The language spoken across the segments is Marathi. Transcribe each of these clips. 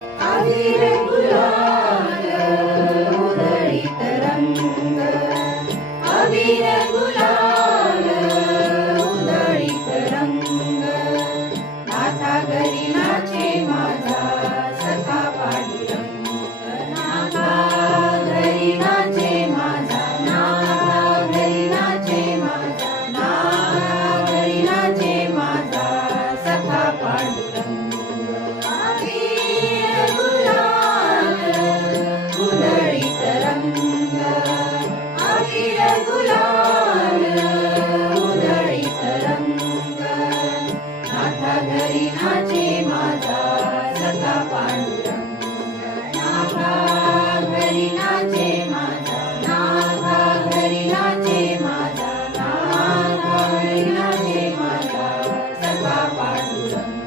अबीर गुलाल उधळीत रंग, अबीर गुलाल उधळीत रंग, नाथा घरी नाचे माझा सखा पांडुरंग, नाथा घरी नाचे माझा, नाथा घरी नाचे माझा, नाथा घरी नाचे माझा सखा पांडुरंग. उधळीत रंग, अबीर गुलाल उधळीत रंग, नाथा घरी नाचे माझा सखा पांडुरंग, नाथा घरी नाचे माझा, नाथा घरी नाचे माझा, नाथा घरी नाचे माझा सखा पांडुरंग.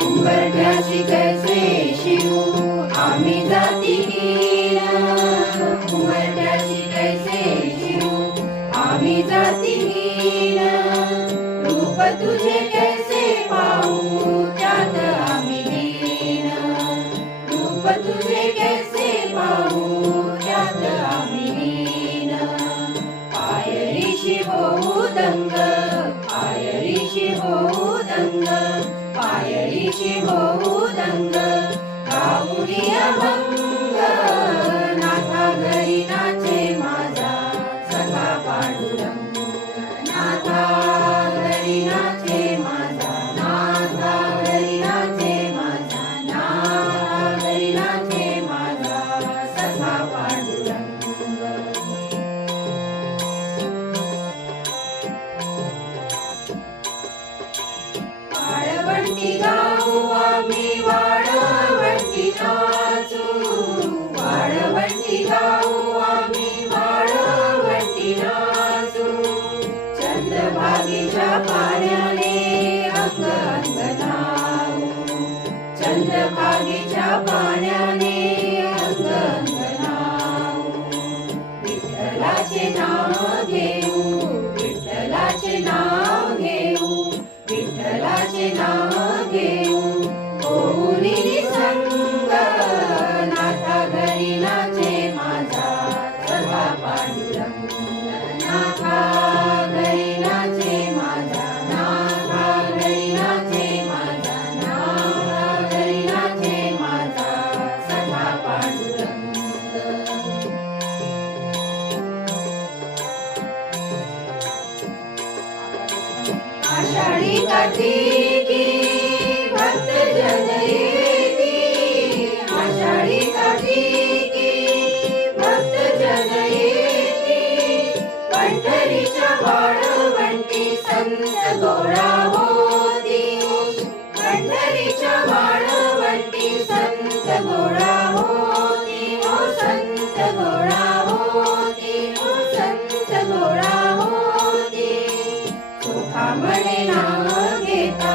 उंबरठ्याशी कैसे शिवू आम्ही जातीहीन, उंबरठ्याशी कैसे शिवू आम्ही जातीहीन, रूप तुझे कैसे पाहू त्यात आम्ही लीन, रूप तुझे कैसे पाहू त्यात आम्ही लीन. पायरीशी होऊ दंग, पायरीशी होऊ दंग, पायरीशी होऊ दंग, गाऊनी अभंग, नाथा घरी नाचे माझा सखा पांडुरंग, नाथा घरी नाचे माझा, नाथा घरी नाचे माझा, नाथा घरी नाचे माझा सखा पांडुरंग. वाळवंटी गाऊ आम्ही वाळवंटी नाचू, वाळवंटी गाऊ आम्ही वाळवंटी नाचू, चंद्रभागेच्या पाण्याने अंग अंग न्हाऊ, चंद्रभागेच्या पाण्याने अंग अंग न्हाऊ. विठ्ठलाचे नाव घेऊ, विठ्ठलाचे नाव घेऊ, विठ्ठलाचे नाव घेऊ, होऊन निसंग, नाथा घरी नाचे माझा सखा पांडुरंग, नाथा घरी नाचे माझा, नाथा घरी नाचे माझा, नाथा घरी नाचे माझा सखा पांडुरंग. आषाढी कार्तिकी भक्त जन येती, आषाढी कार्तिकी भक्त जन येती, पंढरीच्या वाळवंटी संत गोळा होती, पंढरीच्या वाळवंटी संत गोळा होती, ओ संत गोळा होती, ओ संत गोळा होती. सुखा म्हणे नाव घेता